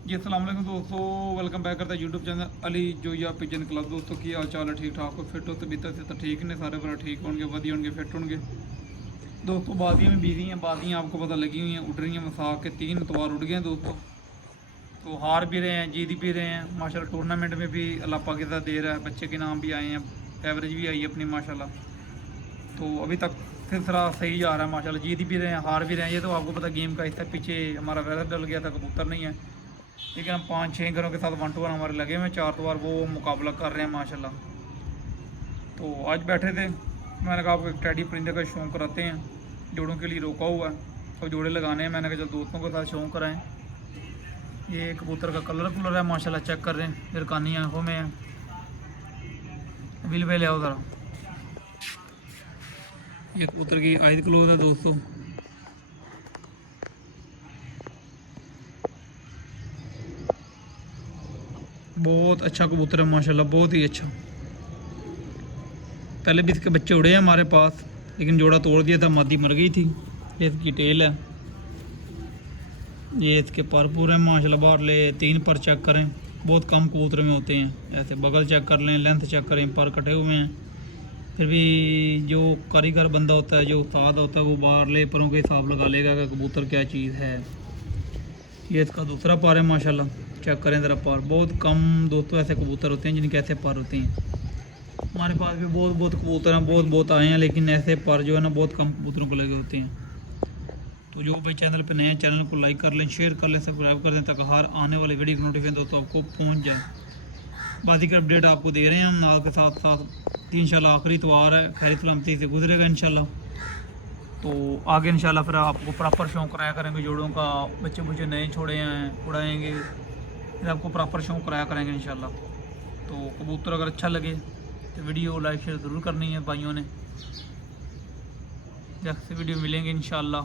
जी अस्सलाम वालेकुम दोस्तों, वेलकम बैक करता है YouTube channel Ali Zoya pigeon club. दोस्तों की हाल चाल है? ठीक ठाक हो? फिट हो? तबीयत से तो ठीक ने सारे भरा ठीक होंगे, वधिया होंगे, फिट होंगे। दोस्तों बादियाँ में बिजी हैं, बादियाँ आपको पता लगी हुई हैं, उड़ रही हैं। मसाक के 3 इतवार उड़ गए हैं दोस्तों। तो हार भी रहे हैं, जीत भी रहे हैं माशाल्लाह। टूर्नामेंट में भी अल्लाह पाक के साथ दे रहा है, बच्चे के नाम भी आए हैं, एवरेज भी आई है अपनी माशाल्लाह। तो अभी तक सिलसिला सही जा रहा है माशाल्लाह। जीत भी रहे हैं, हार भी रहे हैं। ये तो आपको पता गेम का हिस्सा। पीछे हमारा वेदर डल गया था, कबूतर नहीं है, लेकिन हम 5-6 घरों के साथ 1 to 1 हमारे लगे हुए हैं। 4 तो बार वो मुकाबला कर रहे हैं माशाल्लाह। तो आज बैठे थे, मैंने कहा आपको एक टेडी परिंदे का शौक़ कराते हैं। जोड़ों के लिए रोका हुआ है और जोड़े लगाने हैं। मैंने कहा चल दोस्तों के साथ शौक़ कराएं। ये कबूतर का कलर कुलर है माशाल्लाह, चेक कर रहे हैं। हिरकानी आँखों में है। बिल पे ले आओ ज़रा। ये कबूतर की आयत क्लोज है दोस्तों। बहुत अच्छा कबूतर है माशाल्लाह, बहुत ही अच्छा। पहले भी इसके बच्चे उड़े हैं हमारे पास, लेकिन जोड़ा तोड़ दिया था, मादी मर गई थी। ये इसकी टेल है, ये इसके पर पूरे माशाल्लाह। बाहर ले 3 पर चेक करें, बहुत कम कबूतर में होते हैं ऐसे। बगल चेक कर लें, लेंथ चेक करें, पर कटे हुए हैं। फिर भी जो कारीगर बंदा होता है, जो उस्ताद होता है, वो बाहर ले परों के हिसाब लगा लेगा कि कबूतर क्या चीज़ है। ये इसका दूसरा पार है माशाल्लाह, चेक करें ज़रा पार। बहुत कम दोस्तों ऐसे कबूतर होते हैं जिनके ऐसे पार होते हैं। हमारे पास भी बहुत कबूतर हैं, बहुत आए हैं, लेकिन ऐसे पार जो है ना बहुत कम कबूतरों को लगे होते हैं। तो जो भाई चैनल पे नए हैं, चैनल को लाइक कर लें, शेयर कर लें, सब्सक्राइब कर दें, ताकि हर आने वाली वीडियो की नोटिफिकेशन दोस्तों आपको पहुँच जाए। बाकी का अपडेट आपको दे रहे हैं हम नाल के साथ साथ। इंशाल्लाह आखिरी इतवार है, खैर सलामती से गुजरेगा इंशाल्लाह। तो आगे इंशाल्लाह फिर आपको प्रॉपर शौक़ कराया करेंगे जोड़ों का। बच्चे नए छोड़े हैं, उड़ाएंगे, फिर आपको प्रॉपर शौक़ कराया करेंगे इंशाल्लाह। तो कबूतर अगर अच्छा लगे तो वीडियो लाइक शेयर ज़रूर करनी है भाइयों ने। जैसे वीडियो मिलेंगे इंशाल्लाह।